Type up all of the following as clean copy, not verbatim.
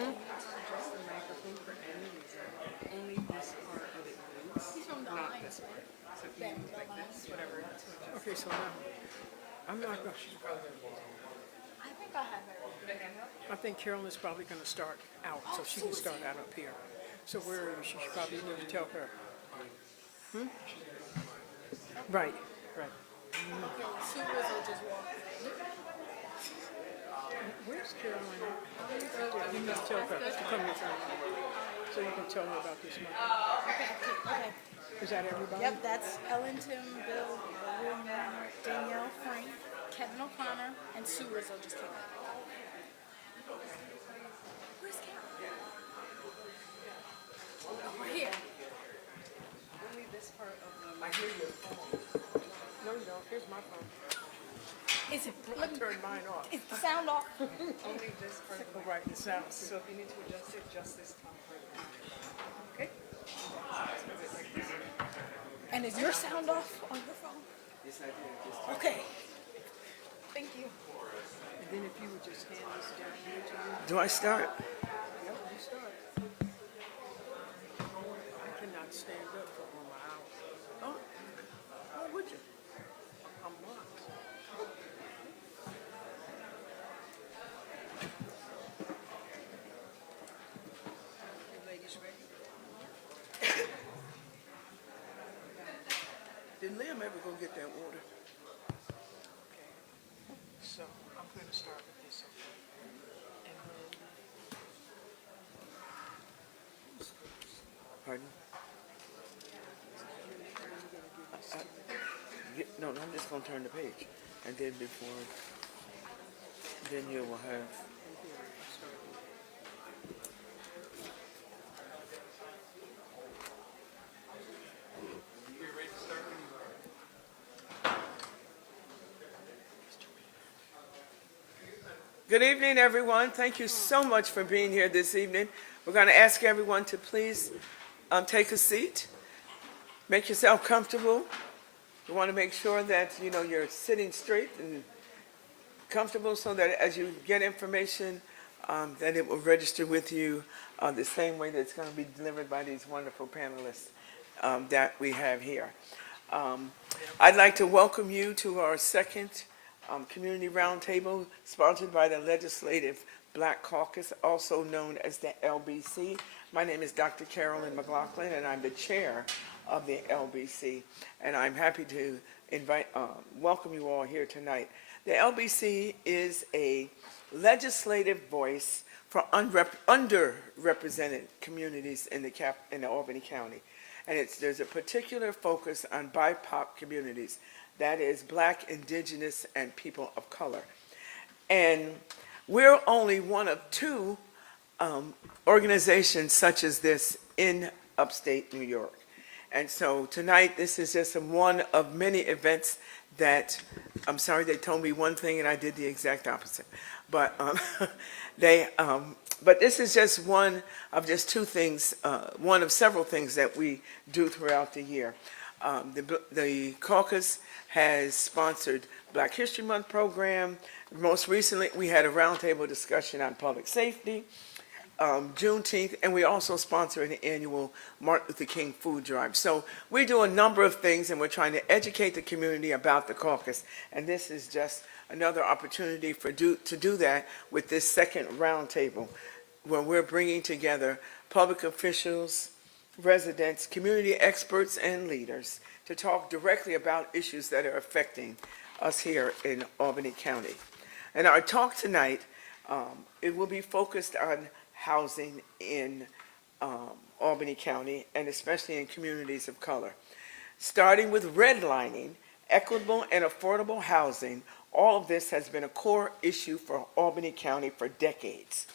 Just the microphone for any reason. Only this part of it moves, He's from the not Lions, this part. right? So if you Ben, move the like Lions. this, whatever, to adjust. Okay, so now, I'm not going I think I have it. The handheld? I think Carolyn is probably going to start out, so she can start out up here. So where she should probably need to tell her. Right, right. Okay, Sue will just walk. Where's Carolyn at? You need to tell her to come here front, so you can tell her about this month. Okay. Is that everybody? Yep, that's Ellen, Tim, Bill, William, Danielle, Frank, Kevin O'Connor, and Sue Rizzo just came in. Where's Karen? Oh, we're here. Only this part of the I hear your phone. No, you don't. Here's my phone. Is it? I turned mine off. Is the sound off? only this part of Oh, right, it sounds. So if you need to adjust it, just this top part. Okay? Just move it like this. And is your sound off on your phone? Yes, I did. Okay. Thank you. And then if you would just hand this down here to me. Do I start? Yep, you start. I cannot stand up for over an hour. Oh, why would you? I'm locked. You ladies ready? Did Liam ever go get that water? Okay. So I'm going to start with this. And Pardon? No, I'm just gonna turn the page, and then then you will have. Good evening, everyone. Thank you so much for being here this evening. We're going to ask everyone to please take a seat. Make yourself comfortable. You want to make sure that you're sitting straight and comfortable, so that as you get information, that it will register with you the same way that it's going to be delivered by these wonderful panelists that we have here. I'd like to welcome you to our second Community Roundtable, sponsored by the Legislative Black Caucus, also known as the LBC. My name is Dr. Carolyn McLaughlin, and I'm the chair of the LBC, and I'm happy to welcome you all here tonight. The LBC is a legislative voice for underrepresented communities in the Albany County, and there's a particular focus on BIPOC communities, that is Black, Indigenous, and people of color. And we're only one of two organizations such as this in upstate New York. And so tonight, this is just one of many events that, I'm sorry, they told me one thing and I did the exact opposite. But but this is just one of two things, one of several things that we do throughout the year. The caucus has sponsored Black History Month program. Most recently, we had a roundtable discussion on public safety, Juneteenth, and we also sponsor an annual Martin Luther King food drive. So we do a number of things, and we're trying to educate the community about the caucus. And this is just another opportunity to do that with this second roundtable, where we're bringing together public officials, residents, community experts, and leaders to talk directly about issues that are affecting us here in Albany County. And our talk tonight, it will be focused on housing in Albany County, and especially in communities of color. Starting with redlining, equitable and affordable housing, all of this has been a core issue for Albany County for decades.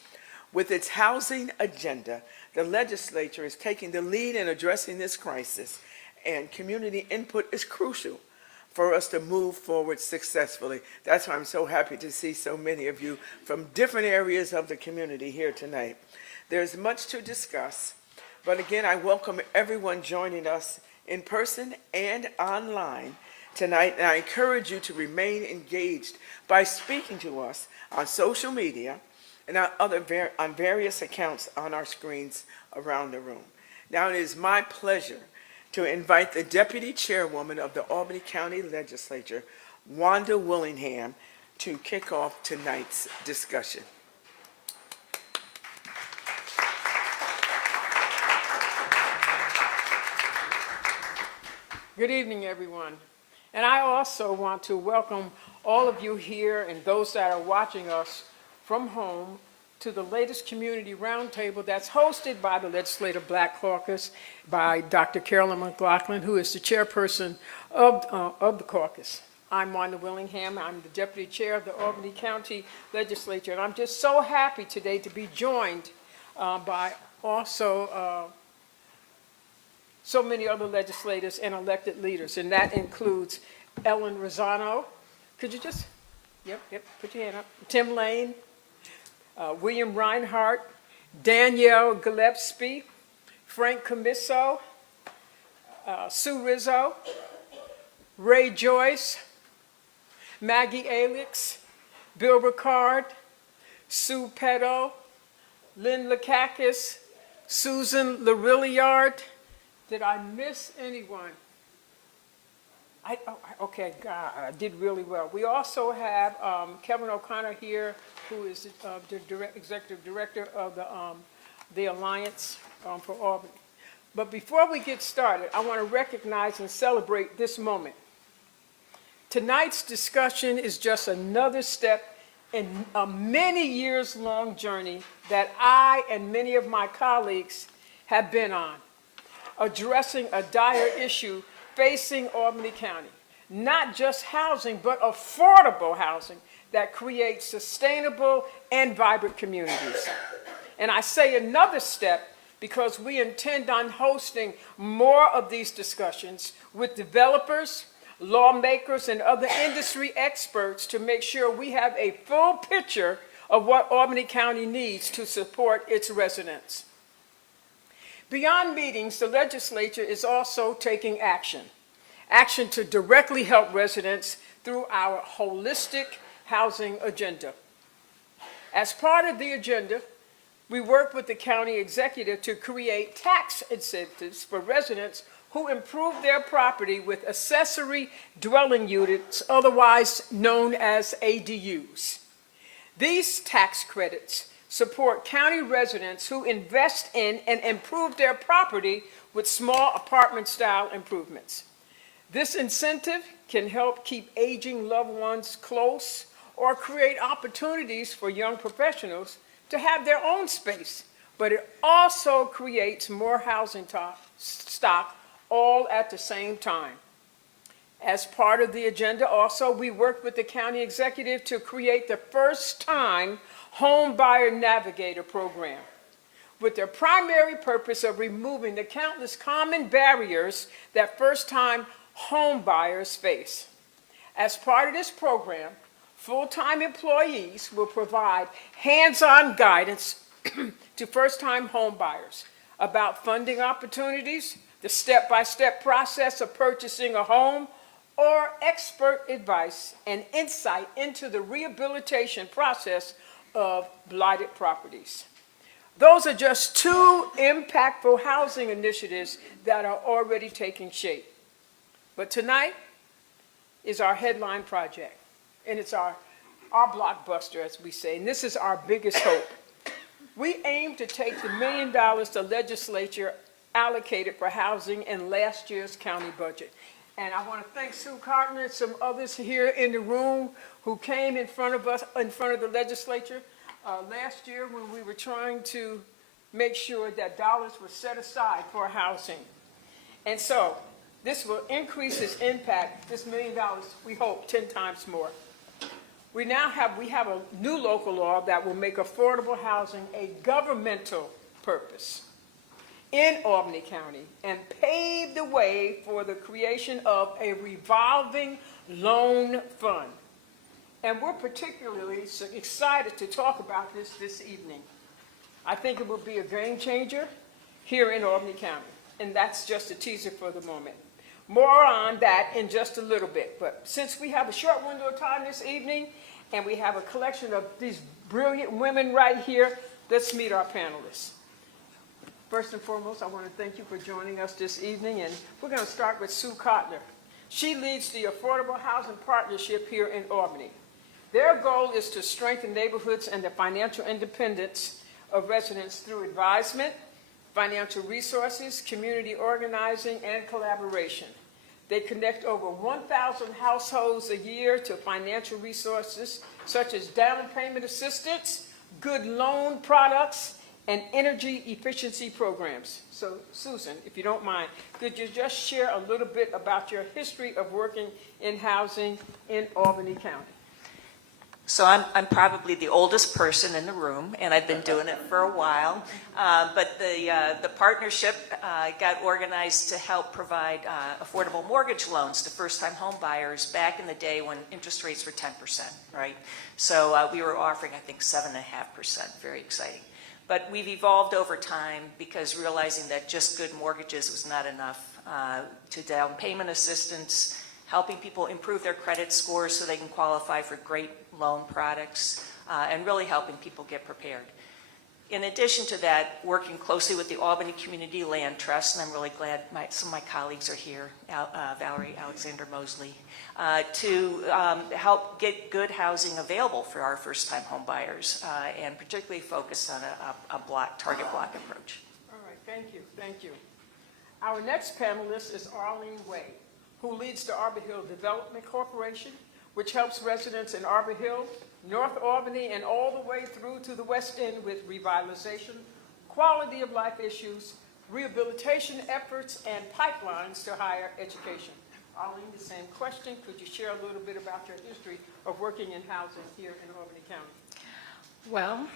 With its housing agenda, the legislature is taking the lead in addressing this crisis, and community input is crucial for us to move forward successfully. That's why I'm so happy to see so many of you from different areas of the community here tonight. There's much to discuss, but again, I welcome everyone joining us in person and online tonight, and I encourage you to remain engaged by speaking to us on social media and on various accounts on our screens around the room. Now it is my pleasure to invite the Deputy Chairwoman of the Albany County Legislature, Wanda Willingham, to kick off tonight's discussion. Good evening, everyone. And I also want to welcome all of you here and those that are watching us from home to the latest community roundtable that's hosted by the Legislative Black Caucus by Dr. Carolyn McLaughlin, who is the chairperson of the caucus. I'm Wanda Willingham. I'm the Deputy Chair of the Albany County Legislature, and I'm just so happy today to be joined by also so many other legislators and elected leaders, and that includes Ellen Rosano. Could you just, yep, put your hand up. Tim Lane, William Reinhardt, Danielle Gillespie, Frank Camiso, Sue Rizzo, Ray Joyce, Maggie Alix, Bill Ricard, Sue Petto, Lynn Lakakis, Susan Larilliard. Did I miss anyone? Okay, God, I did really well. We also have Kevin O'Connor here, who is the executive director of the Alliance for Albany. But before we get started, I want to recognize and celebrate this moment. Tonight's discussion is just another step in a many years long journey that I and many of my colleagues have been on, addressing a dire issue facing Albany County. Not just housing, but affordable housing that creates sustainable and vibrant communities. And I say another step because we intend on hosting more of these discussions with developers, lawmakers, and other industry experts to make sure we have a full picture of what Albany County needs to support its residents. Beyond meetings, the legislature is also taking action to directly help residents through our holistic housing agenda. As part of the agenda, we work with the county executive to create tax incentives for residents who improve their property with accessory dwelling units, otherwise known as ADUs. These tax credits support county residents who invest in and improve their property with small apartment-style improvements. This incentive can help keep aging loved ones close or create opportunities for young professionals to have their own space, but it also creates more housing stock all at the same time. As part of the agenda also, we worked with the county executive to create the first-time Home Buyer Navigator program, with the primary purpose of removing the countless common barriers that first-time home buyers face. As part of this program, full-time employees will provide hands-on guidance to first-time home buyers about funding opportunities, the step-by-step process of purchasing a home, or expert advice and insight into the rehabilitation process of blighted properties. Those are just two impactful housing initiatives that are already taking shape. But tonight is our headline project, and it's our blockbuster, as we say, and this is our biggest hope. We aim to take the $1 million the legislature allocated for housing in last year's county budget. And I want to thank Sue Carter and some others here in the room who came in front of the legislature last year when we were trying to make sure that dollars were set aside for housing. And so this will increase its impact, this $1 million, we hope, 10 times more. We have a new local law that will make affordable housing a governmental purpose in Albany County and pave the way for the creation of a revolving loan fund. And we're particularly excited to talk about this evening. I think it will be a game changer here in Albany County, and that's just a teaser for the moment. More on that in just a little bit, but since we have a short window of time this evening, And we have a collection of these brilliant women right here. Let's meet our panelists. First and foremost, I want to thank you for joining us this evening, and we're going to start with Sue Kotler. She leads the Affordable Housing Partnership here in Albany. Their goal is to strengthen neighborhoods and the financial independence of residents through advisement, financial resources, community organizing, and collaboration. They connect over 1,000 households a year to financial resources such as down payment assistance, good loan products, and energy efficiency programs. So, Susan, if you don't mind, could you just share a little bit about your history of working in housing in Albany County? So I'm probably the oldest person in the room, and I've been doing it for a while. But the partnership got organized to help provide affordable mortgage loans to first-time home buyers back in the day when interest rates were 10%, right? So we were offering, I think, 7.5%. Very exciting. But we've evolved over time because realizing that just good mortgages was not enough to down payment assistance, helping people improve their credit scores so they can qualify for great loan products, and really helping people get prepared. In addition to that, working closely with the Albany Community Land Trust, and I'm really glad some of my colleagues are here, Valerie Alexander Mosley, to help get good housing available for our first-time home buyers, and particularly focus on a target block approach. All right, thank you, thank you. Our next panelist is Arlene Way, who leads the Arbor Hill Development Corporation, which helps residents in Arbor Hill, North Albany, and all the way through to the West End with revitalization, quality of life issues, rehabilitation efforts, and pipelines to higher education. Arlene, the same question. Could you share a little bit about your history of working in housing here in Albany County? Well,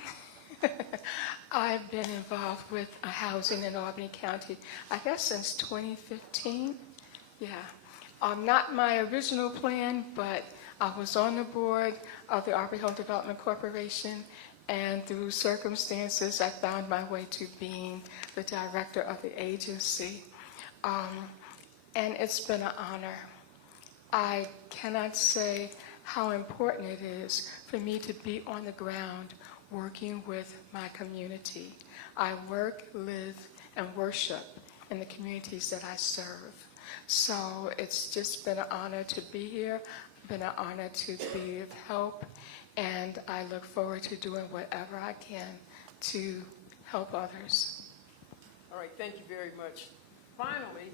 I've been involved with housing in Albany County, I guess since 2015. Yeah. Not my original plan, but I was on the board of the Arbor Hill Development Corporation, and through circumstances, I found my way to being the director of the agency. And it's been an honor. I cannot say how important it is for me to be on the ground working with my community. I work, live, and worship in the communities that I serve. So it's just been an honor to be here, been an honor to be of help, and I look forward to doing whatever I can to help others. All right, thank you very much. Finally,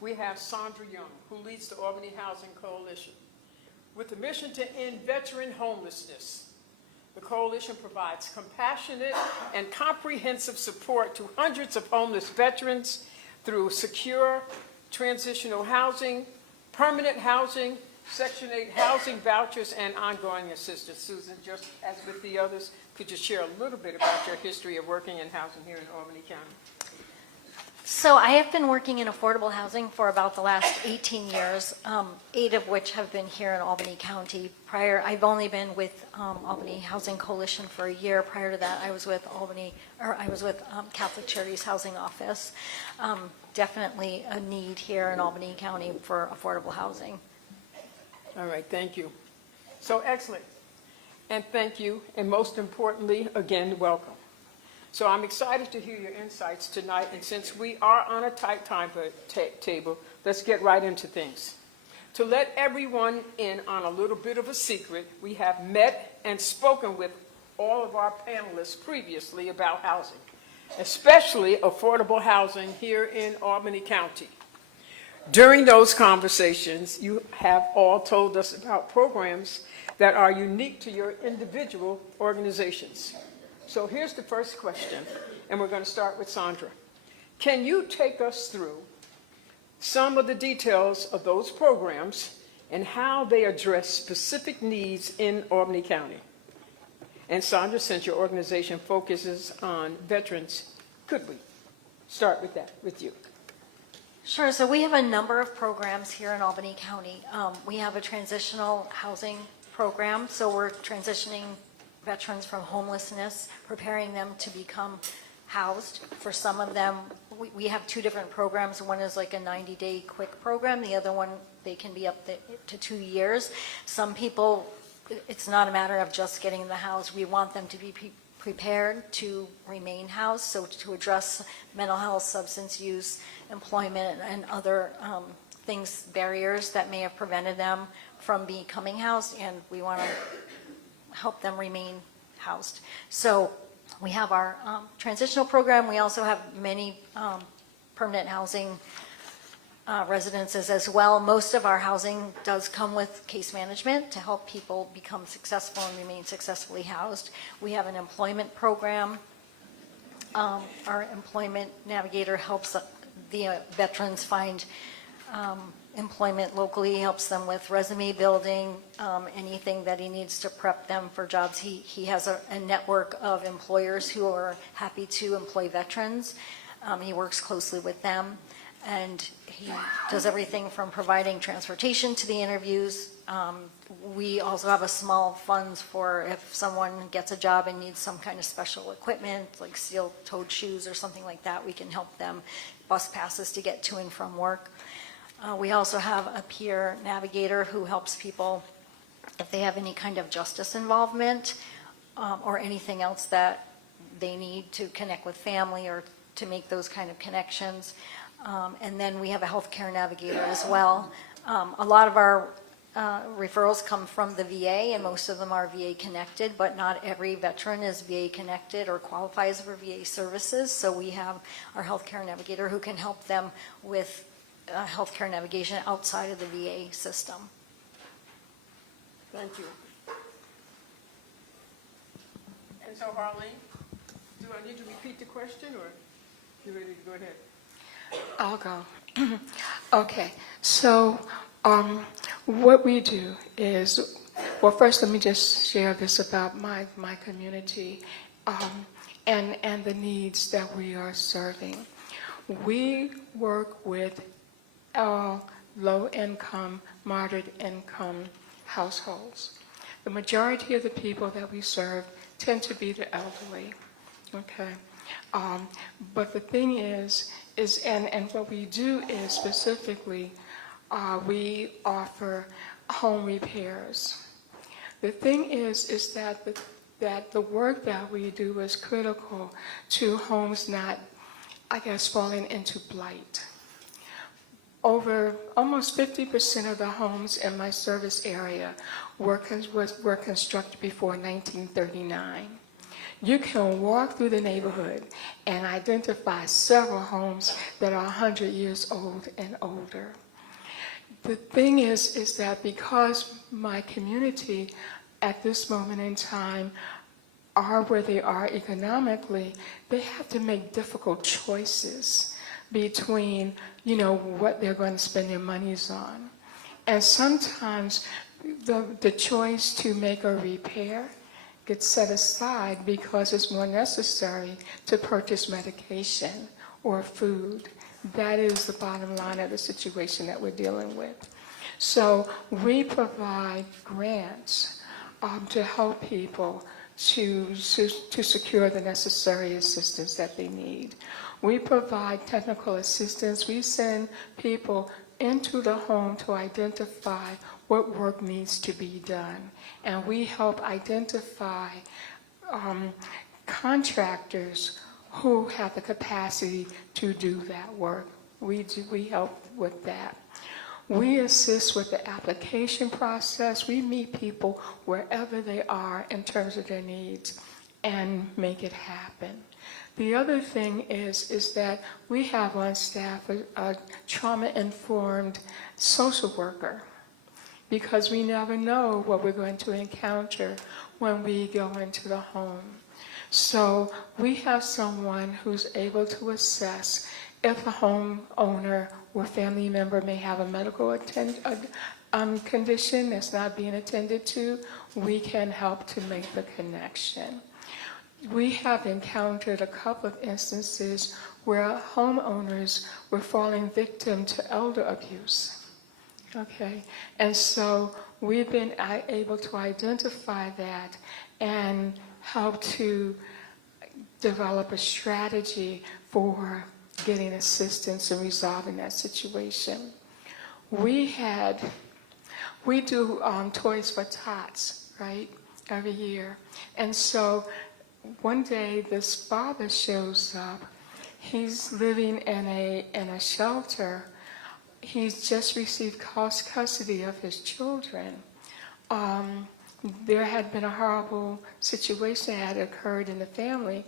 we have Sandra Young, who leads the Albany Housing Coalition. With the mission to end veteran homelessness, the coalition provides compassionate and comprehensive support to hundreds of homeless veterans through secure transitional housing, permanent housing, Section 8 housing vouchers, and ongoing assistance. Susan, just as with the others, could you share a little bit about your history of working in housing here in Albany County? So I have been working in affordable housing for about the last 18 years, 8 of which have been here in Albany County. I've only been with Albany Housing Coalition for a year. Prior to that, I was with Catholic Charities Housing Office. Definitely a need here in Albany County for affordable housing. All right, thank you. So excellent. And thank you, and most importantly, again, welcome. So I'm excited to hear your insights tonight, and since we are on a tight time table, let's get right into things. To let everyone in on a little bit of a secret, we have met and spoken with all of our panelists previously about housing, especially affordable housing here in Albany County. During those conversations, you have all told us about programs that are unique to your individual organizations. So here's the first question, and we're going to start with Sandra. Can you take us through some of the details of those programs and how they address specific needs in Albany County? And Sandra, since your organization focuses on veterans, could we start with that, with you? Sure. So we have a number of programs here in Albany County. We have a transitional housing program, so we're transitioning veterans from homelessness, preparing them to become housed. For some of them, we have 2 different programs. One is like a 90-day quick program. The other one, they can be up to 2 years. Some people it's not a matter of just getting the house. We want them to be prepared to remain housed, so to address mental health, substance use, employment, and other things, barriers that may have prevented them from becoming housed, and we want to help them remain housed. So we have our transitional program. We also have many permanent housing residences as well. Most of our housing does come with case management to help people become successful and remain successfully housed. We have an employment program. Our employment navigator helps the veterans find employment locally, helps them with resume building, anything that he needs to prep them for jobs. He has a network of employers who are happy to employ veterans. He works closely with them, and he does everything from providing transportation to the interviews. We also have a small funds for if someone gets a job and needs some kind of special equipment, like steel-toed shoes or something like that, we can help them, bus passes to get to and from work. We also have a peer navigator who helps people if they have any kind of justice involvement or anything else that they need to connect with family or to make those kind of connections. And then we have a healthcare navigator as well. A lot of our referrals come from the VA, and most of them are VA connected, but not every veteran is VA connected or qualifies for VA services. So we have our healthcare navigator who can help them with healthcare navigation outside of the VA system. Thank you. And so, Harleen, do I need to repeat the question, or you ready to go ahead? I'll go. Okay, so what we do is, well, first let me just share this about my community and the needs that we are serving. We work with low-income, moderate-income households. The majority of the people that we serve tend to be the elderly, okay? But the thing is and what we do is specifically, we offer home repairs. The thing is that the work that we do is critical to homes not, I guess, falling into blight. Over almost 50% of the homes in my service area were constructed before 1939. You can walk through the neighborhood and identify several homes that are 100 years old and older. The thing is that because my community at this moment in time are where they are economically, they have to make difficult choices between, what they're going to spend their monies on. And sometimes the choice to make a repair gets set aside because it's more necessary to purchase medication or food. That is the bottom line of the situation that we're dealing with. So we provide grants to help people to secure the necessary assistance that they need. We provide technical assistance. We send people into the home to identify what work needs to be done. And we help identify contractors who have the capacity to do that work. We help with that. We assist with the application process. We meet people wherever they are in terms of their needs and make it happen. The other thing is that we have on staff a trauma-informed social worker, because we never know what we're going to encounter when we go into the home. So we have someone who's able to assess if a homeowner or family member may have a medical condition that's not being attended to. We can help to make the connection. We have encountered a couple of instances where homeowners were falling victim to elder abuse. Okay, and so we've been able to identify that and help to develop a strategy for getting assistance in resolving that situation. We do Toys for Tots right, every year. And so one day this father shows up. He's living in a shelter. He's just received custody of his children. There had been a horrible situation that had occurred in the family,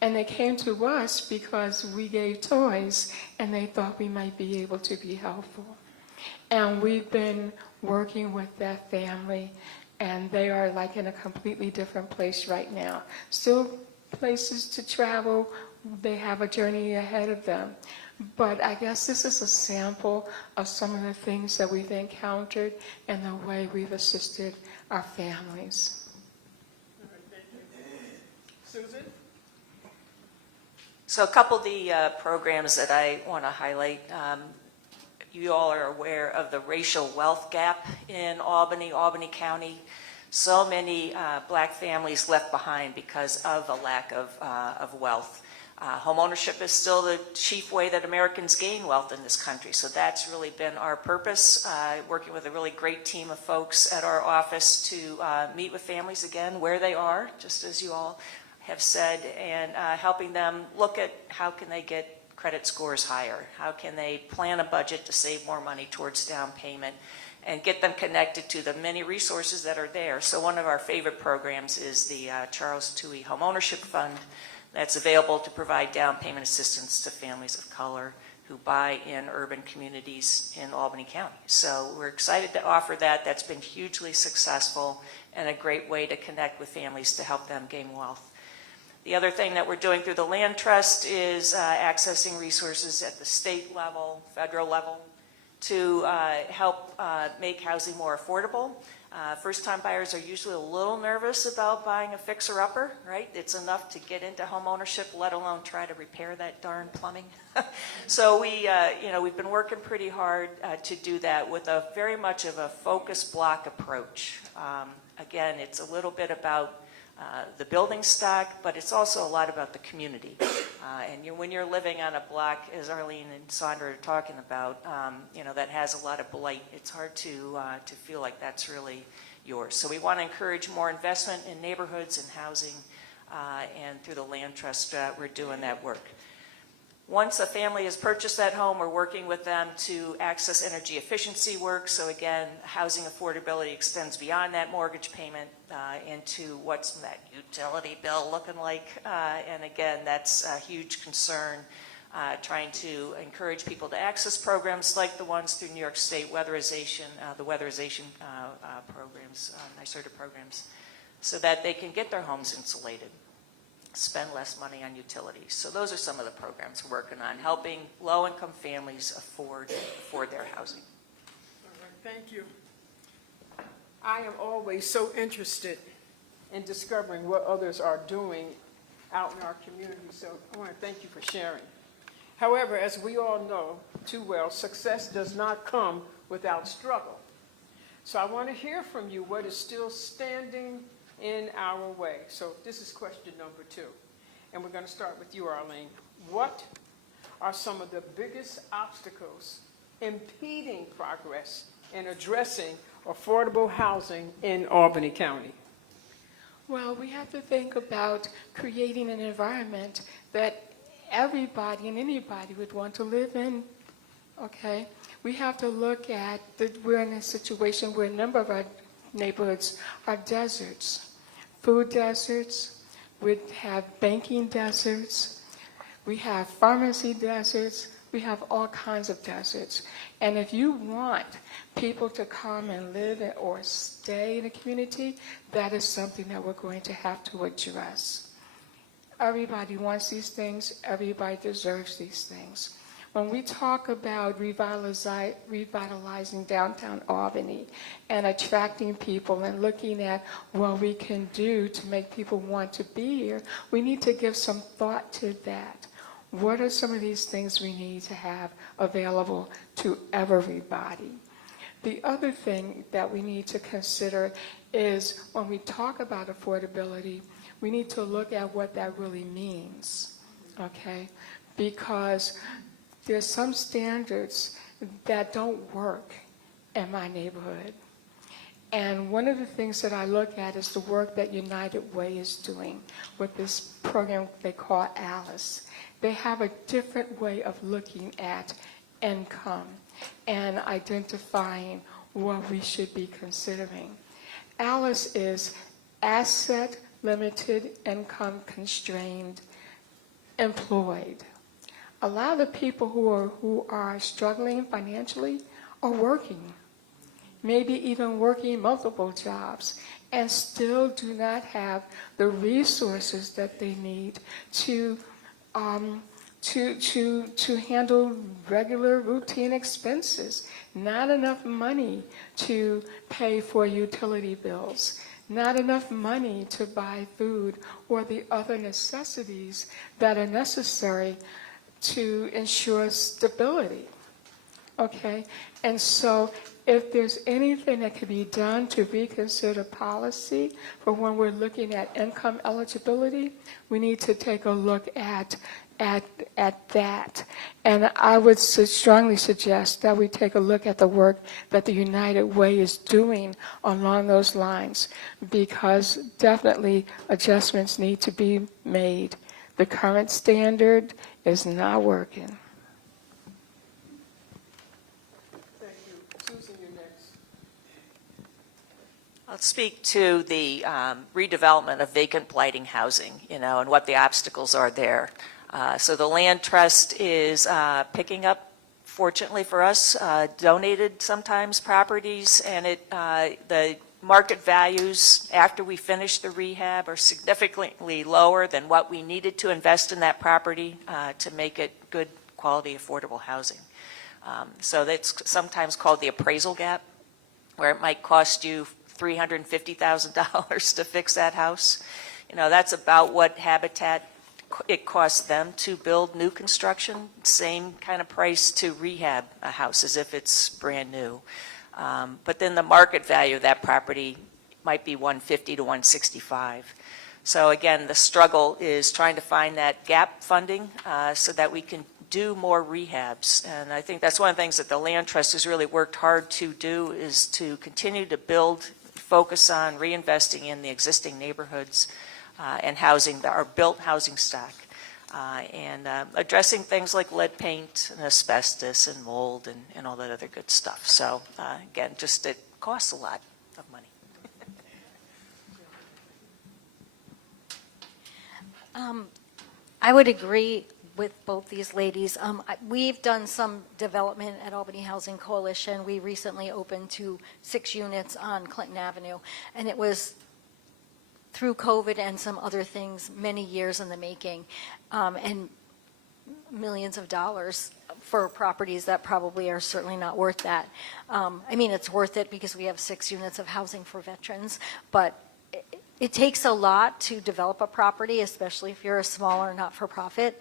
and they came to us because we gave toys, and they thought we might be able to be helpful. And we've been working with that family, and they are like in a completely different place right now. Still places to travel, they have a journey ahead of them. But I guess this is a sample of some of the things that we've encountered and the way we've assisted our families. Susan? So a couple of the programs that I want to highlight. You all are aware of the racial wealth gap in Albany County. So many black families left behind because of a lack of wealth. Home ownership is still the chief way that Americans gain wealth in this country. So that's really been our purpose, working with a really great team of folks at our office to meet with families again where they are, just as you all have said, and helping them look at how can they get credit scores higher, how can they plan a budget to save more money towards down payment, and get them connected to the many resources that are there. So one of our favorite programs is the Charles Toohey Home Ownership Fund that's available to provide down payment assistance to families of color who buy in urban communities in Albany County. So we're excited to offer that. That's been hugely successful and a great way to connect with families to help them gain wealth. The other thing that we're doing through the Land Trust is accessing resources at the state level, federal level, to help make housing more affordable. First-time buyers are usually a little nervous about buying a fixer-upper, right? It's enough to get into home ownership, let alone try to repair that darn plumbing. So we've been working pretty hard to do that with a very much of a focus block approach. Again, it's a little bit about the building stock, but it's also a lot about the community. When you're living on a block, as Arlene and Sandra are talking about, that has a lot of blight, it's hard to feel like that's really yours. So we want to encourage more investment in neighborhoods and housing, and through the Land Trust, we're doing that work. Once a family has purchased that home, we're working with them to access energy efficiency work. So again, housing affordability extends beyond that mortgage payment into what's that utility bill looking like. And again, that's a huge concern, trying to encourage people to access programs like the ones through New York State weatherization, the weatherization programs, NYSERDA programs, so that they can get their homes insulated, spend less money on utilities. So those are some of the programs we're working on, helping low-income families afford their housing. All right, thank you. I am always so interested in discovering what others are doing out in our community, so I want to thank you for sharing. However, as we all know too well, success does not come without struggle. So I want to hear from you what is still standing in our way. So this is question number 2. And we're going to start with you, Arlene. What are some of the biggest obstacles impeding progress in addressing affordable housing in Albany County? Well, we have to think about creating an environment that everybody and anybody would want to live in, okay? We have to look at we're in a situation where a number of our neighborhoods are deserts. Food deserts, we have banking deserts, we have pharmacy deserts, we have all kinds of deserts. And if you want people to come and live or stay in a community, that is something that we're going to have to address. Everybody wants these things, everybody deserves these things. When we talk about revitalizing downtown Albany and attracting people and looking at what we can do to make people want to be here, we need to give some thought to that. What are some of these things we need to have available to everybody? The other thing that we need to consider is when we talk about affordability, we need to look at what that really means, okay? Because there's some standards that don't work in my neighborhood. And one of the things that I look at is the work that United Way is doing with this program they call Alice. They have a different way of looking at income and identifying what we should be considering. Alice is asset limited, income constrained, employed. A lot of the people who are struggling financially are working, maybe even working multiple jobs, and still do not have the resources that they need to handle regular routine expenses. Not enough money to pay for utility bills, not enough money to buy food or the other necessities that are necessary to ensure stability. Okay? And so if there's anything that can be done to reconsider policy for when we're looking at income eligibility, we need to take a look at that. And I would strongly suggest that we take a look at the work that the United Way is doing along those lines, because definitely adjustments need to be made. The current standard is not working. Thank you. Susan, you're next. I'll speak to the redevelopment of vacant blighting housing, and what the obstacles are there. So the Land Trust is picking up, fortunately for us, donated sometimes properties, and the market values after we finish the rehab are significantly lower than what we needed to invest in that property to make it good quality, affordable housing. So that's sometimes called the appraisal gap, where it might cost you $350,000 to fix that house. That's about what Habitat, it costs them to build new construction, same kind of price to rehab a house as if it's brand new. But then the market value of that property might be $150,000 to $165,000. So again, the struggle is trying to find that gap funding so that we can do more rehabs. And I think that's one of the things that the Land Trust has really worked hard to do, is to continue to build, focus on reinvesting in the existing neighborhoods and housing, our built housing stock, and addressing things like lead paint and asbestos and mold and all that other good stuff. So again, just it costs a lot of money. I would agree with both these ladies. We've done some development at Albany Housing Coalition. We recently opened 6 units on Clinton Avenue, and it was through COVID and some other things, many years in the making, and millions of dollars for properties that probably are certainly not worth that. I mean, it's worth it because we have 6 units of housing for veterans, but it takes a lot to develop a property, especially if you're a smaller not-for-profit,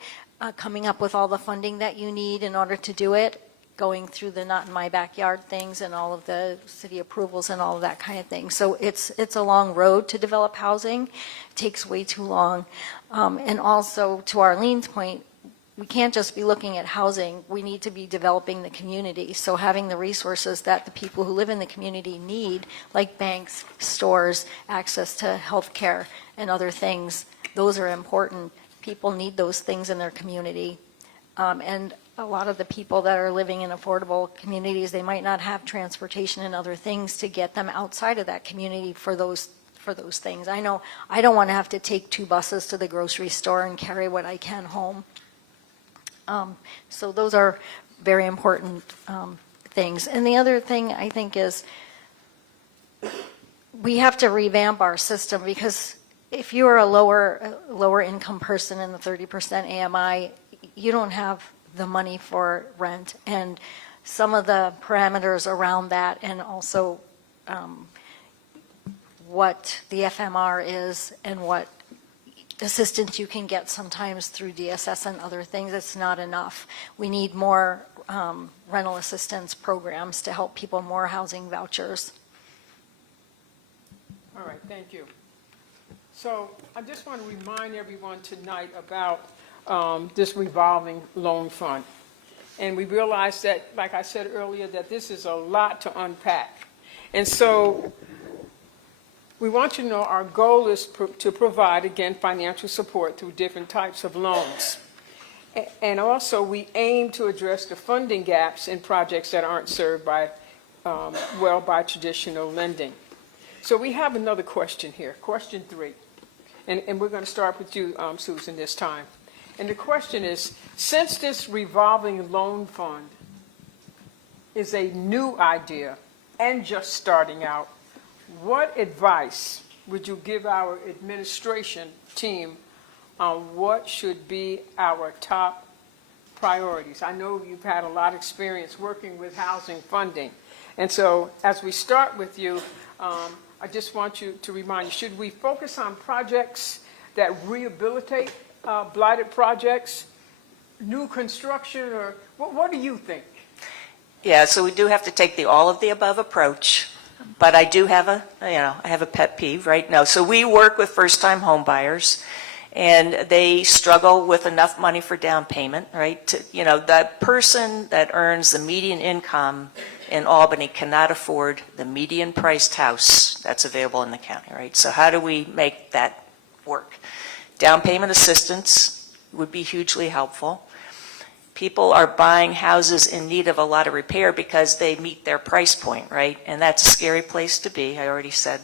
coming up with all the funding that you need in order to do it, going through the not in my backyard things and all of the city approvals and all of that kind of thing. So it's a long road to develop housing. It takes way too long. And also, to Arlene's point, we can't just be looking at housing. We need to be developing the community. So having the resources that the people who live in the community need, like banks, stores, access to health care and other things, those are important. People need those things in their community. And a lot of the people that are living in affordable communities, they might not have transportation and other things to get them outside of that community for those things. I know I don't want to have to take 2 buses to the grocery store and carry what I can home. So those are very important things. And the other thing I think is we have to revamp our system, because if you are a lower income person in the 30% AMI, you don't have the money for rent, and some of the parameters around that, and also what the FMR is and what assistance you can get sometimes through DSS and other things, it's not enough. We need more rental assistance programs to help people, more housing vouchers. All right, thank you. So I just want to remind everyone tonight about this revolving loan fund. And we realize that, like I said earlier, that this is a lot to unpack. And so we want you to know our goal is to provide, again, financial support through different types of loans. And also, we aim to address the funding gaps in projects that aren't served by, by traditional lending. So we have another question here, question 3. And we're going to start with you, Susan, this time. And the question is, since this revolving loan fund is a new idea and just starting out, what advice would you give our administration team on what should be our top priorities? I know you've had a lot of experience working with housing funding. And so as we start with you, I just want you to remind you, should we focus on projects that rehabilitate blighted projects, new construction, or what do you think? Yeah, so we do have to take the all of the above approach, but I do have I have a pet peeve right now. So we work with first-time home buyers, and they struggle with enough money for down payment, right? That person that earns the median income in Albany cannot afford the median priced house that's available in the county, right? So how do we make that work? Down payment assistance would be hugely helpful. People are buying houses in need of a lot of repair because they meet their price point, right? And that's a scary place to be, I already said.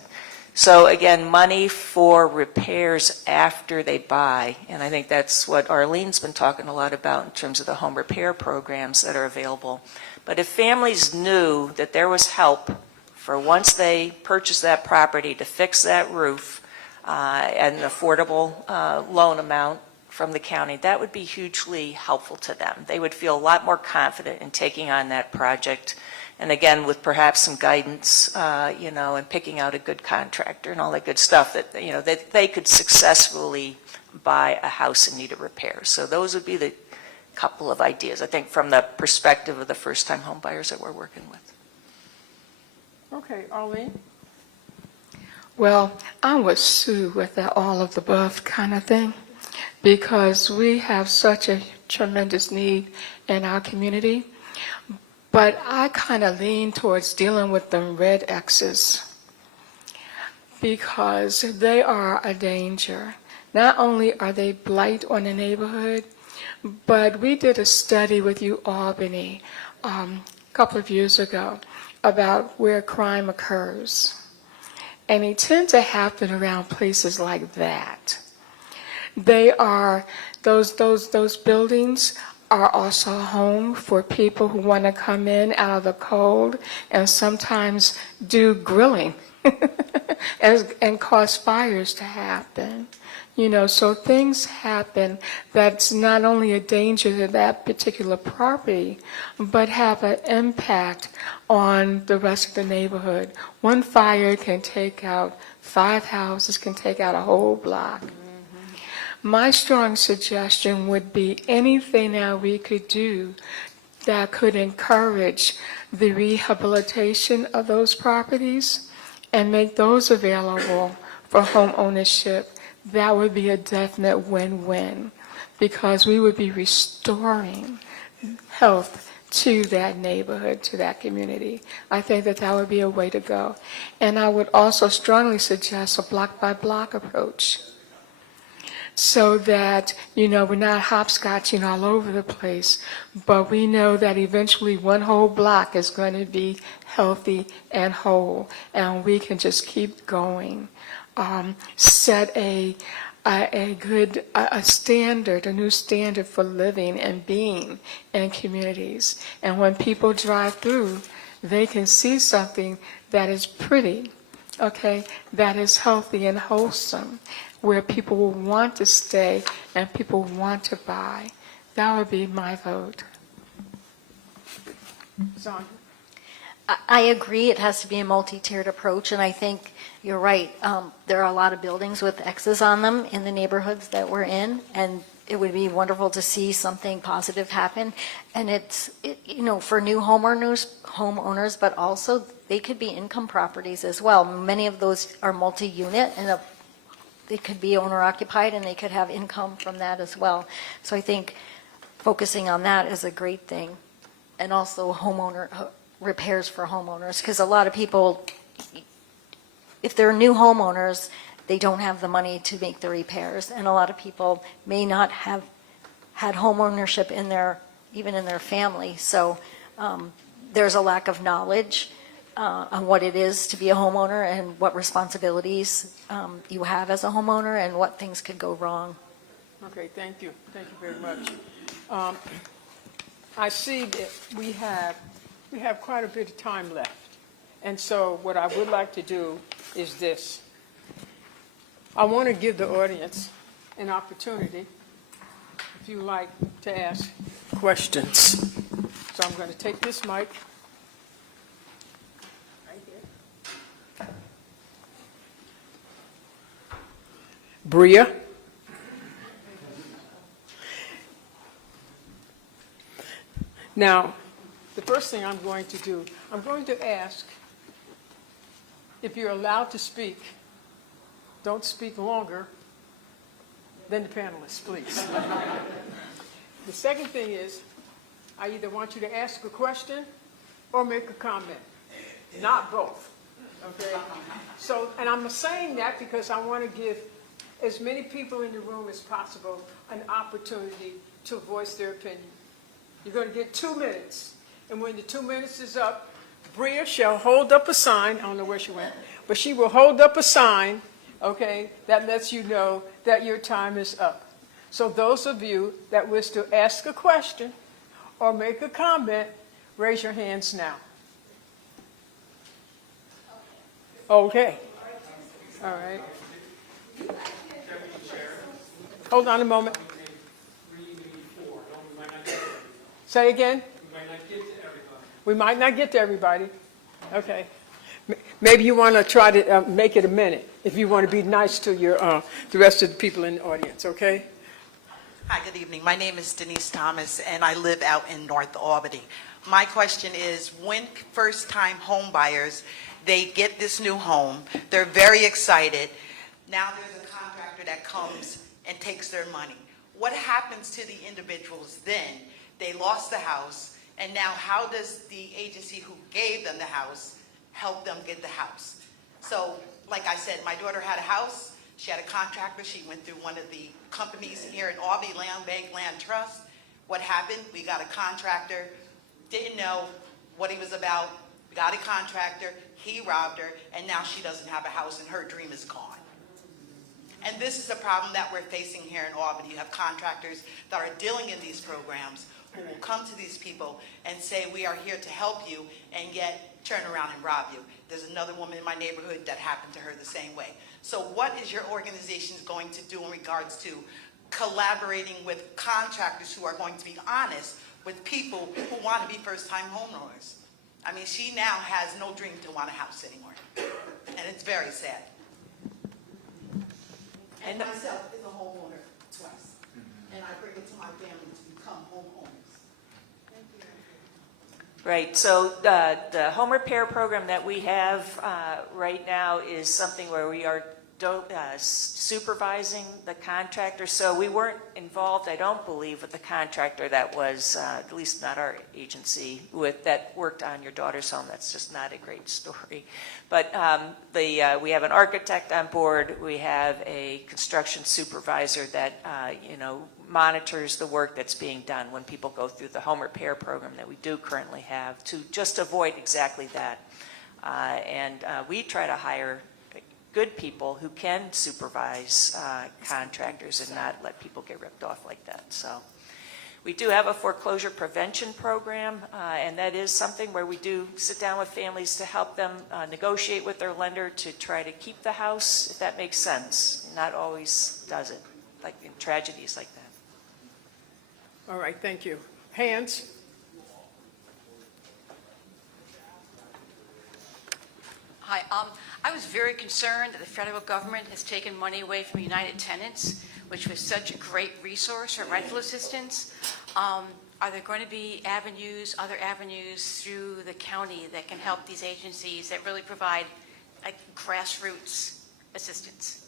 So again, money for repairs after they buy, and I think that's what Arlene's been talking a lot about in terms of the home repair programs that are available. But if families knew that there was help for once they purchase that property to fix that roof, and an affordable loan amount from the county, that would be hugely helpful to them. They would feel a lot more confident in taking on that project. And again, with perhaps some guidance, and picking out a good contractor and all that good stuff, that they could successfully buy a house in need of repair. So those would be the couple of ideas, I think, from the perspective of the first-time home buyers that we're working with. Okay, Arlene? Well, I'm with Sue with that all of the above kind of thing, because we have such a tremendous need in our community. But I kind of lean towards dealing with the red X's, because they are a danger. Not only are they blight on the neighborhood, but we did a study with Albany a couple of years ago about where crime occurs. And it tends to happen around places like that. They are, those buildings are also a home for people who want to come in out of the cold and sometimes do grilling and cause fires to happen. So things happen that's not only a danger to that particular property, but have an impact on the rest of the neighborhood. One fire can take out 5 houses, can take out a whole block. My strong suggestion would be anything that we could do that could encourage the rehabilitation of those properties and make those available for home ownership. That would be a definite win-win, because we would be restoring health to that neighborhood, to that community. I think that would be a way to go. And I would also strongly suggest a block-by-block approach, so that, we're not hopscotching all over the place, but we know that eventually one whole block is going to be healthy and whole, and we can just keep going. Set a standard, a new standard for living and being in communities. And when people drive through, they can see something that is pretty, okay, that is healthy and wholesome, where people will want to stay and people want to buy. That would be my vote. Sandra? I agree it has to be a multi-tiered approach, and I think you're right. There are a lot of buildings with X's on them in the neighborhoods that we're in, and it would be wonderful to see something positive happen. And it's for new homeowners, but also they could be income properties as well. Many of those are multi-unit, and they could be owner-occupied, and they could have income from that as well. So I think focusing on that is a great thing. And also repairs for homeowners, because a lot of people, if they're new homeowners, they don't have the money to make the repairs, and a lot of people may not have had home ownership in their, even in their family, so there's a lack of knowledge on what it is to be a homeowner and what responsibilities you have as a homeowner and what things could go wrong. Okay, thank you very much. I see that we have quite a bit of time left, and so what I would like to do is this. I want to give the audience an opportunity, if you like, to ask questions. So I'm going to take this mic right here. Bria? Now, the first thing I'm going to do, I'm going to ask if you're allowed to speak. Don't speak longer than the panelists, please. The second thing is, I either want you to ask a question or make a comment, not both, okay? So, and I'm saying that because I want to give as many people in the room as possible an opportunity to voice their opinion. You're going to get 2 minutes, and when the 2 minutes is up, Bria shall hold up a sign, I don't know where she went, but she will hold up a sign, okay, that lets you know that your time is up. So those of you that wish to ask a question or make a comment, raise your hands now. Okay. All right. Hold on a moment. Say again? We might not get to everybody. Okay. Maybe you want to try to make it a minute if you want to be nice to your the rest of the people in the audience, okay? Hi, good evening. My name is Denise Thomas, and I live out in North Albany. My question is, when first-time home buyers, they get this new home, they're very excited. Now there's a contractor that comes and takes their money. What happens to the individuals then? They lost the house, and now how does the agency who gave them the house help them get the house? So, like I said, my daughter had a house. She had a contractor. She went through one of the companies here in Albany, Land Bank Land Trust. What happened? We got a contractor, didn't know what he was about. We got a contractor, he robbed her, and now she doesn't have a house and her dream is gone. And this is a problem that we're facing here in Albany. You have contractors that are dealing in these programs who will come to these people and say, we are here to help you, and yet turn around and rob you. There's another woman in my neighborhood that happened to her the same way. So what is your organization going to do in regards to collaborating with contractors who are going to be honest with people who want to be first-time homeowners? I mean, she now has no dream to want a house anymore, and it's very sad. And myself is a homeowner twice, and I bring it to my family to become homeowners. Right, so the home repair program that we have right now is something where we are supervising the contractor. So we weren't involved, I don't believe, with the contractor that was, at least not our agency, that worked on your daughter's home. That's just not a great story. But we have an architect on board. We have a construction supervisor that monitors the work that's being done when people go through the home repair program that we do currently have, to just avoid exactly that. And we try to hire good people who can supervise contractors and not let people get ripped off like that. So we do have a foreclosure prevention program, and that is something where we do sit down with families to help them negotiate with their lender to try to keep the house, if that makes sense. Not always does it, like in tragedies like that. All right, thank you. Hands? Hi, I was very concerned that the federal government has taken money away from United Tenants, which was such a great resource for rental assistance. Are there going to be other avenues through the county that can help these agencies that really provide grassroots assistance?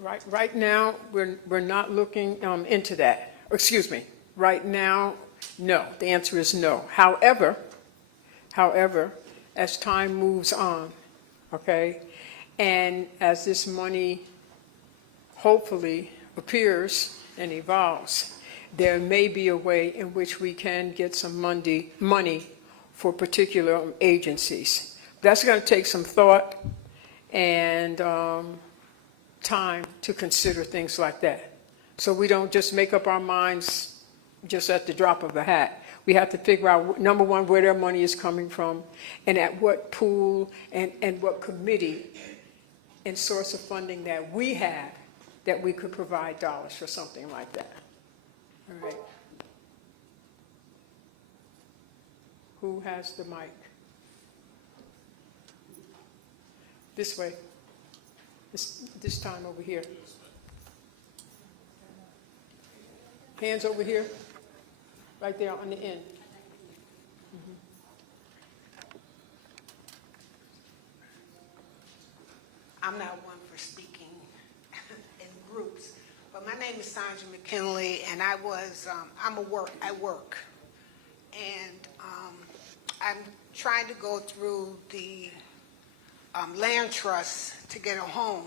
Right now, we're not looking into that. Excuse me. Right now, No, the answer is no. However, as time moves on, okay, and as this money hopefully appears and evolves, there may be a way in which we can get some money for particular agencies. That's going to take some thought and time to consider things like that. So we don't just make up our minds just at the drop of a hat. We have to figure out, number one, where their money is coming from, and at what pool and what committee and source of funding that we have that we could provide dollars for something like that. All right. Who has the mic? This way. This time over here. Hands over here. Right there on the end. I'm not one for speaking in groups, but my name is Sandra McKinley, and I work. And I'm trying to go through the land trust to get a home.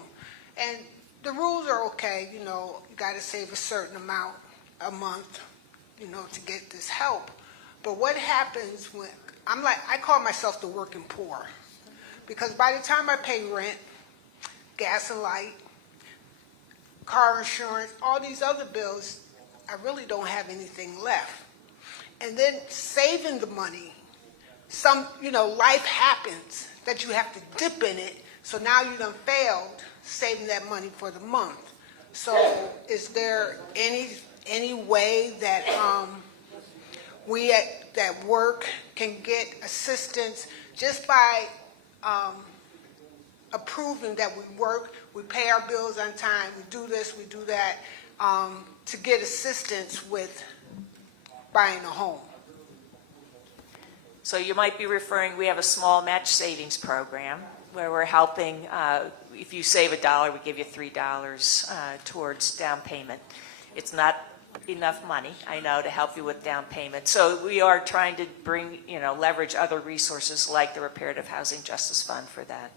And the rules are okay, you know, you got to save a certain amount a month, you know, to get this help. But what happens when, I call myself the working poor, because by the time I pay rent, gas and light, car insurance, all these other bills, I really don't have anything left. And then saving the money, life happens that you have to dip in it, so now you done failed saving that money for the month. So is there any way that we at work can get assistance just by approving that we work, we pay our bills on time, we do this, we do that, to get assistance with buying a home? So you might be referring, we have a small match savings program where we're helping, if you save $1, we give you $3 towards down payment. It's not enough money, I know, to help you with down payment. So we are trying to leverage other resources like the Reparative Housing Justice Fund for that.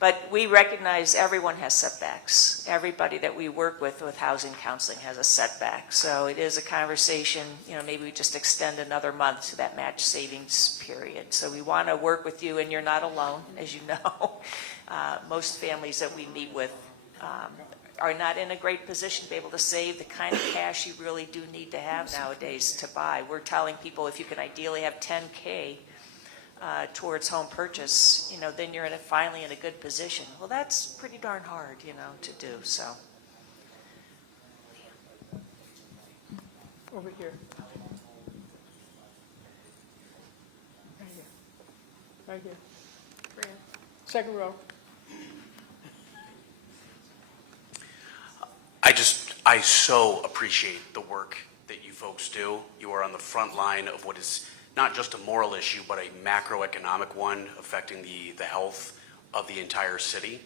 But we recognize everyone has setbacks. Everybody that we work with housing counseling has a setback. So it is a conversation, maybe we just extend another month to that match savings period. So we want to work with you, and you're not alone, as you know. Most families that we meet with are not in a great position to be able to save the kind of cash you really do need to have nowadays to buy. We're telling people if you can ideally have $10K towards home purchase, then you're finally in a good position. Well, that's pretty darn hard, to do. So. Over here. Right here. Right here. Second row. I so appreciate the work that you folks do. You are on the front line of what is not just a moral issue, but a macroeconomic one affecting the health of the entire city.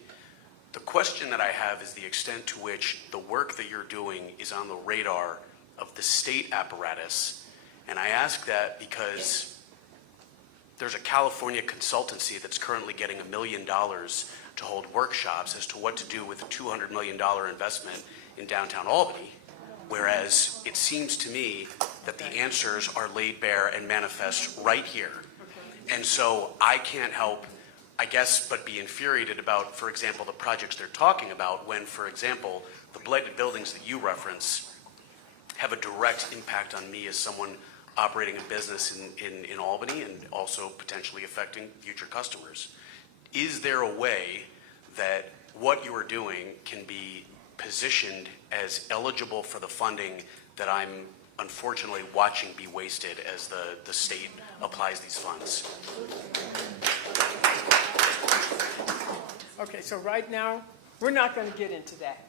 The question that I have is the extent to which the work that you're doing is on the radar of the state apparatus. And I ask that because there's a California consultancy that's currently getting $1 million to hold workshops as to what to do with a $200 million investment in downtown Albany. Whereas it seems to me that the answers are laid bare and manifest right here. And so I can't help, I guess, but be infuriated about, for example, the projects they're talking about when, for example, the blighted buildings that you reference have a direct impact on me as someone operating a business in Albany and also potentially affecting future customers. Is there a way that what you are doing can be positioned as eligible for the funding that I'm unfortunately watching be wasted as the state applies these funds? Okay, so right now, we're not going to get into that.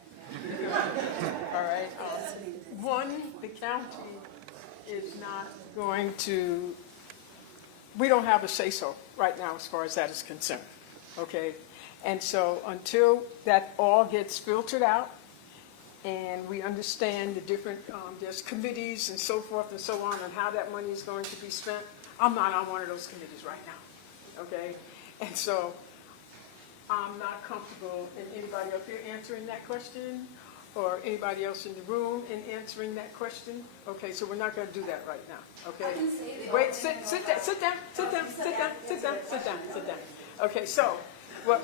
All right. One, the county is not going to, we don't have a say-so right now as far as that is concerned. Okay? And so until that all gets filtered out and we understand the different, there's committees and so forth and so on, and how that money is going to be spent. I'm not on one of those committees right now, okay? And so I'm not comfortable in anybody up here answering that question, or anybody else in the room in answering that question. Okay, so we're not going to do that right now, okay? Wait, sit down. Okay, so what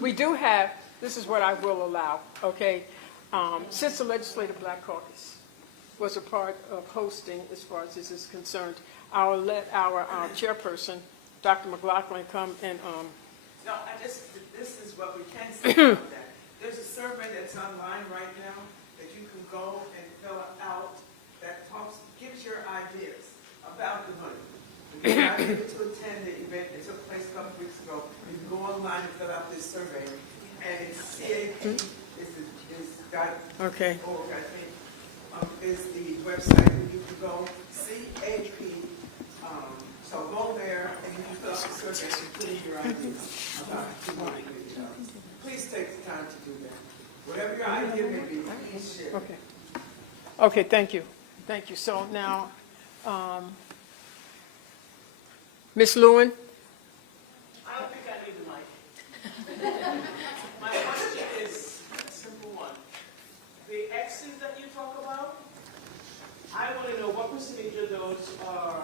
we do have, this is what I will allow, okay? Since the Legislative Black Caucus was a part of hosting, as far as this is concerned, I'll let our chairperson, Dr. McLaughlin, come and, No, this is what we can say about that. There's a survey that's online right now that you can go and fill out that gives your ideas about the money. If you're not able to attend the event that took place a couple weeks ago, you can go online and fill out this survey. And it's CAP is got okay. org, I think, is the website where you can go, CAP. So go there and you can fill out the survey and put in your ideas about $250. Please take the time to do that. Whatever your idea may be, please share. Okay. Okay, thank you. Thank you. So now, Ms. Lewin? I don't think I need the mic. My question is a simple one. The X's that you talk about, I want to know what percentage of those are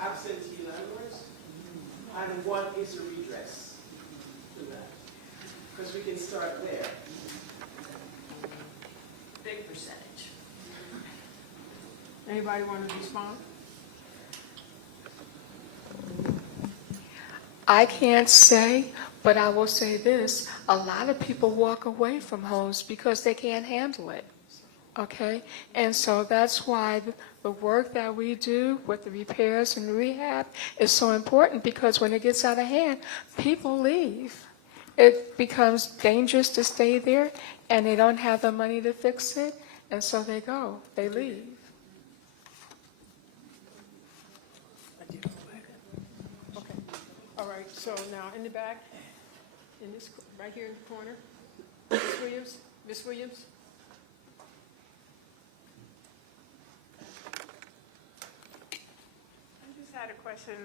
absentee landlords, and what is the redress to that? Because we can start there. Big percentage. Anybody want to respond? I can't say, but I will say this. A lot of people walk away from homes because they can't handle it. Okay? And so that's why the work that we do with the repairs and rehab is so important, because when it gets out of hand, people leave. It becomes dangerous to stay there, and they don't have the money to fix it, and so they go. They leave. Okay. All right, so now in the back, in this, right here in the corner, Ms. Williams? Ms. Williams? I just had a question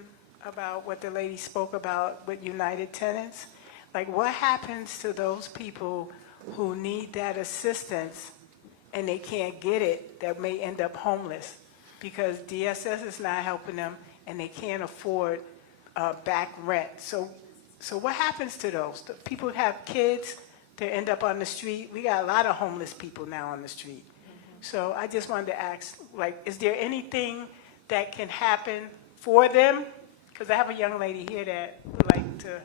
about what the lady spoke about with United Tenants. Like, what happens to those people who need that assistance and they can't get it, that may end up homeless because DSS is not helping them and they can't afford back rent? So what happens to those? The people who have kids, they end up on the street. We got a lot of homeless people now on the street. So I just wanted to ask, like, is there anything that can happen for them? Because I have a young lady here that would like to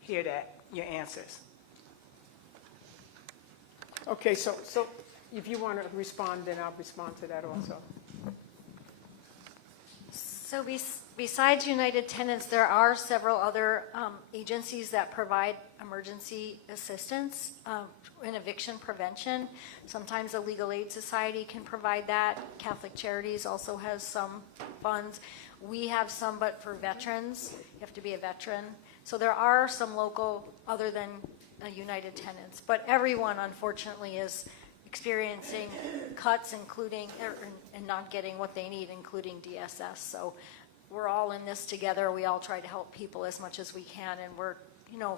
hear that, your answers. Okay, so if you want to respond, then I'll respond to that also. So besides United Tenants, there are several other agencies that provide emergency assistance in eviction prevention. Sometimes a legal aid society can provide that. Catholic Charities also has some funds. We have some, but for veterans, you have to be a veteran. So there are some local, other than United Tenants, but everyone unfortunately is experiencing cuts, including and not getting what they need, including DSS. So we're all in this together. We all try to help people as much as we can, and we're,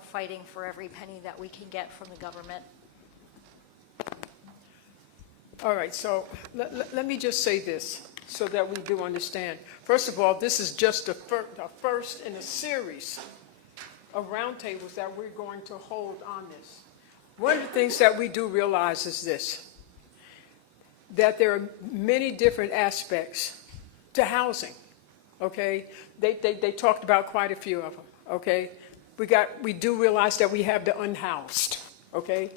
fighting for every penny that we can get from the government. All right, so let me just say this so that we do understand. First of all, this is just a first in a series of roundtables that we're going to hold on this. One of the things that we do realize is this, that there are many different aspects to housing, okay? They talked about quite a few of them, okay? We do realize that we have the unhoused, okay?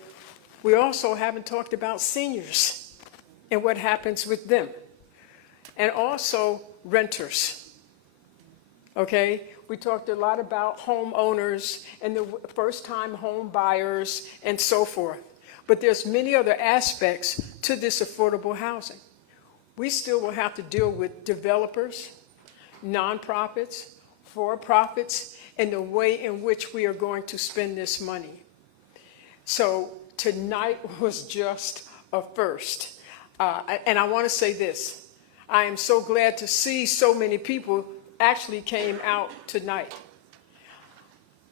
We also haven't talked about seniors and what happens with them, and also renters, okay? We talked a lot about homeowners and the first-time home buyers and so forth. But there's many other aspects to this affordable housing. We still will have to deal with developers, nonprofits, for-profits, and the way in which we are going to spend this money. So tonight was just a first. And I want to say this. I am so glad to see so many people actually came out tonight.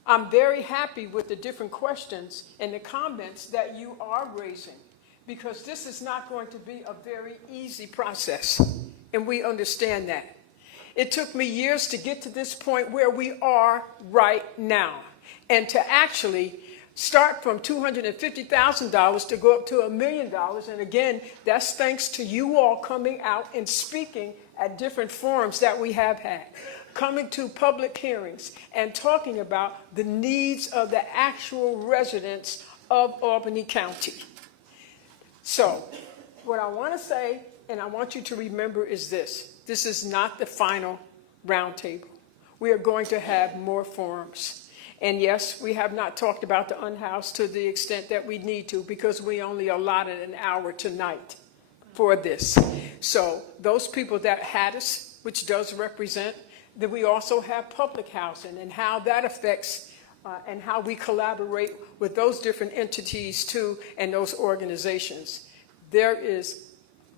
I'm very happy with the different questions and the comments that you are raising, because this is not going to be a very easy process, and we understand that. It took me years to get to this point where we are right now, and to actually start from $250,000 to go up to $1 million. And again, that's thanks to you all coming out and speaking at different forums that we have had, coming to public hearings and talking about the needs of the actual residents of Albany County. So what I want to say, and I want you to remember, is this. This is not the final roundtable. We are going to have more forums. And yes, we have not talked about the unhoused to the extent that we need to, because we only allotted an hour tonight for this. So those people that had us, which does represent, that we also have public housing and how that affects and how we collaborate with those different entities too and those organizations. There is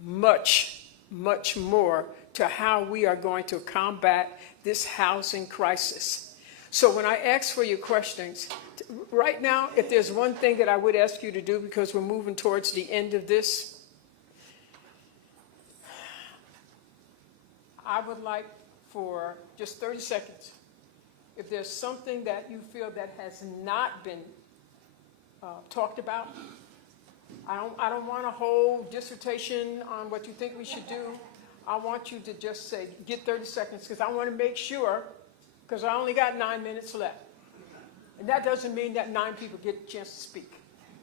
much, much more to how we are going to combat this housing crisis. So when I ask for your questions, right now, if there's one thing that I would ask you to do, because we're moving towards the end of this, I would like for just 30 seconds, if there's something that you feel that has not been talked about, I don't want a whole dissertation on what you think we should do. I want you to just say, get 30 seconds, because I want to make sure, because I only got 9 minutes left. And that doesn't mean that 9 people get a chance to speak,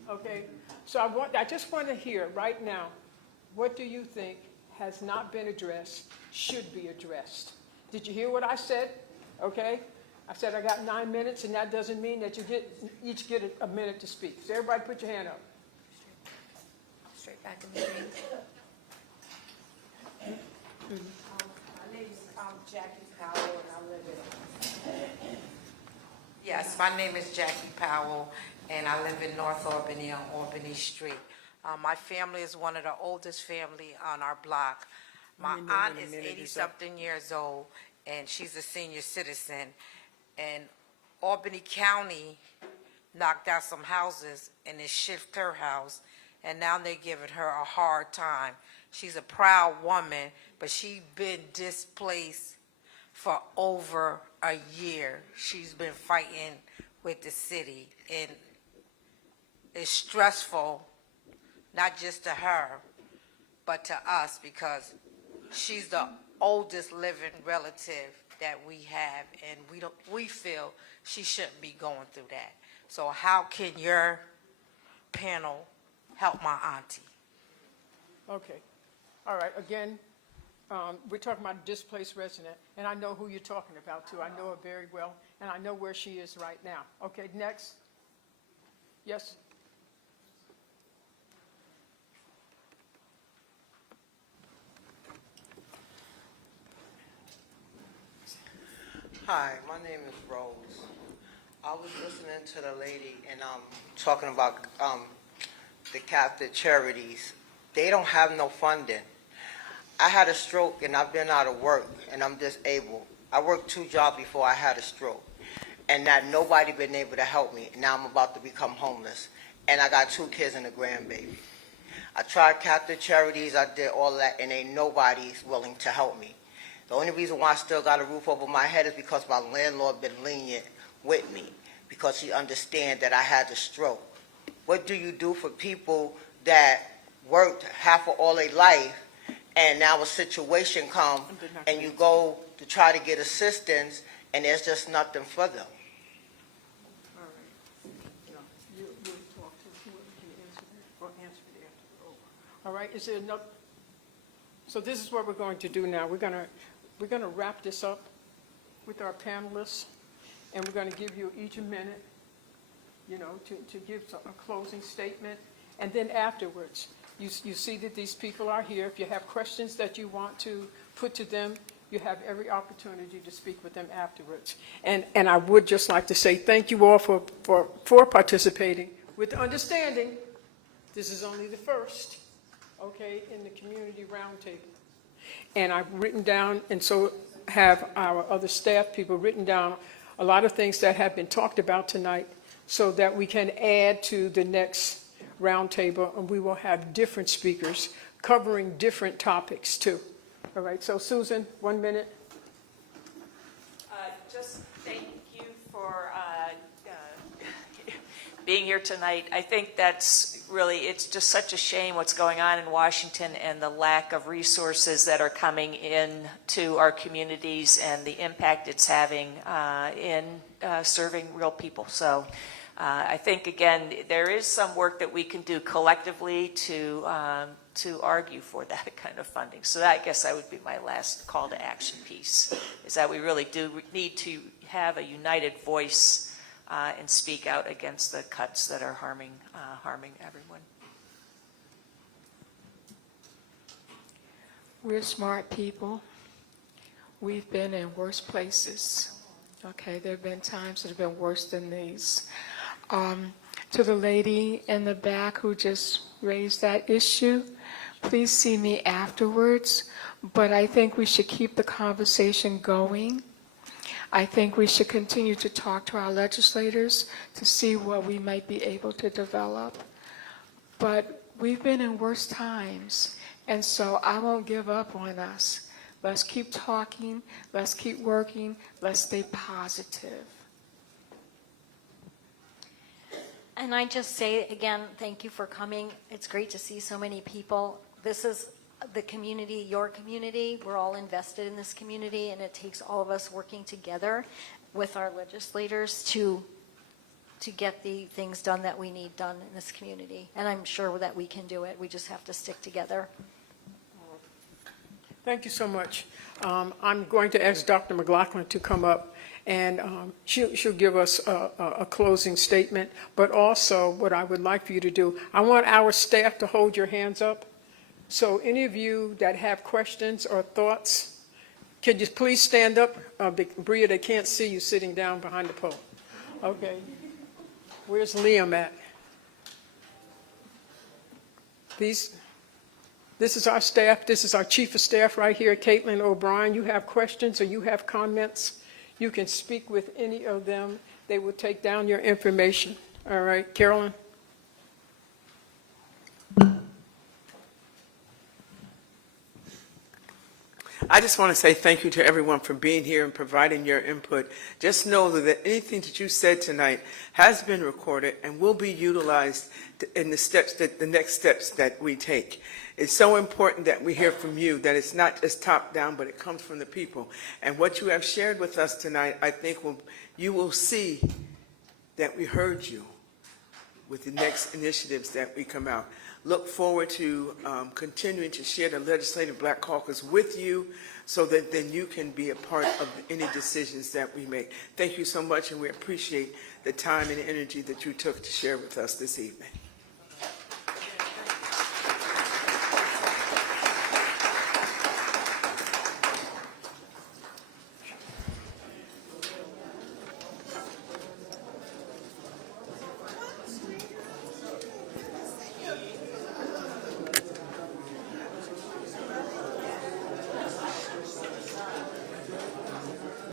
okay? So I just want to hear right now, what do you think has not been addressed, should be addressed? Did you hear what I said? Okay? I said I got 9 minutes, and that doesn't mean that you each get a minute to speak. So everybody put your hand up. Straight back in the green. My name is Jackie Powell, and I live in... Yes, my name is Jackie Powell, and I live in North Albany on Albany Street. My family is one of the oldest family on our block. My aunt is 80-something years old, and she's a senior citizen. And Albany County knocked out some houses and it shifted her house, and now they're giving her a hard time. She's a proud woman, but she's been displaced for over a year. She's been fighting with the city, and it's stressful, not just to her, but to us, because she's the oldest living relative that we have, and we feel she shouldn't be going through that. So how can your panel help my auntie? Okay. All right. Again, we're talking about a displaced resident, and I know who you're talking about, too. I know her very well, and I know where she is right now. Okay, next. Yes? Hi, my name is Rose. I was listening to the lady and talking about the Catholic charities. They don't have no funding. I had a stroke and I've been out of work and I'm disabled. I worked 2 jobs before I had a stroke, and that nobody been able to help me. Now I'm about to become homeless, and I got 2 kids and a grandbaby. I tried Catholic charities, I did all that, and ain't nobody's willing to help me. The only reason why I still got a roof over my head is because my landlord been lenient with me, because he understands that I had the stroke. What do you do for people that worked half of all their life, and now a situation come and you go to try to get assistance and there's just nothing for them? All right. You'll talk to whoever can answer that, or answer it after we're over. All right, is there enough? So this is what we're going to do now. We're going to wrap this up with our panelists, and we're going to give you each a minute, to give a closing statement. And then afterwards, you see that these people are here. If you have questions that you want to put to them, you have every opportunity to speak with them afterwards. And I would just like to say thank you all for participating, with the understanding this is only the first. okay, in the community roundtable. And I've written down, and so have our other staff people written down a lot of things that have been talked about tonight so that we can add to the next roundtable, and we will have different speakers covering different topics too. All right, so Susan, 1 minute. Just thank you for being here tonight. I think that's really, it's just such a shame what's going on in Washington and the lack of resources that are coming in to our communities and the impact it's having in serving real people. So I think, again, there is some work that we can do collectively to argue for that kind of funding. So that, I guess that would be my last call to action piece, is that we really do need to have a united voice and speak out against the cuts that are harming everyone. We're smart people. We've been in worse places. Okay, there have been times that have been worse than these. To the lady in the back who just raised that issue, please see me afterwards. But I think we should keep the conversation going. I think we should continue to talk to our legislators to see what we might be able to develop. But we've been in worse times, and so I won't give up on us. Let's keep talking, let's keep working, let's stay positive. And I just say again, thank you for coming. It's great to see so many people. This is the community, your community. We're all invested in this community, and it takes all of us working together with our legislators to get the things done that we need done in this community. And I'm sure that we can do it. We just have to stick together. Thank you so much. I'm going to ask Dr. McLaughlin to come up, and she'll give us a closing statement. But also, what I would like for you to do, I want our staff to hold your hands up. So any of you that have questions or thoughts, can you please stand up? Bria, they can't see you sitting down behind the pole. Okay. Where's Liam at? This is our staff. This is our chief of staff right here, Caitlin O'Brien. You have questions or you have comments, you can speak with any of them. They will take down your information. All right, Carolyn? I just want to say thank you to everyone for being here and providing your input. Just know that anything that you said tonight has been recorded and will be utilized in the next steps that we take. It's so important that we hear from you, that it's not just top down, but it comes from the people. And what you have shared with us tonight, I think you will see that we heard you with the next initiatives that we come out. Look forward to continuing to share the Legislative Black Caucus with you so that then you can be a part of any decisions that we make. Thank you so much, and we appreciate the time and energy that you took to share with us this evening.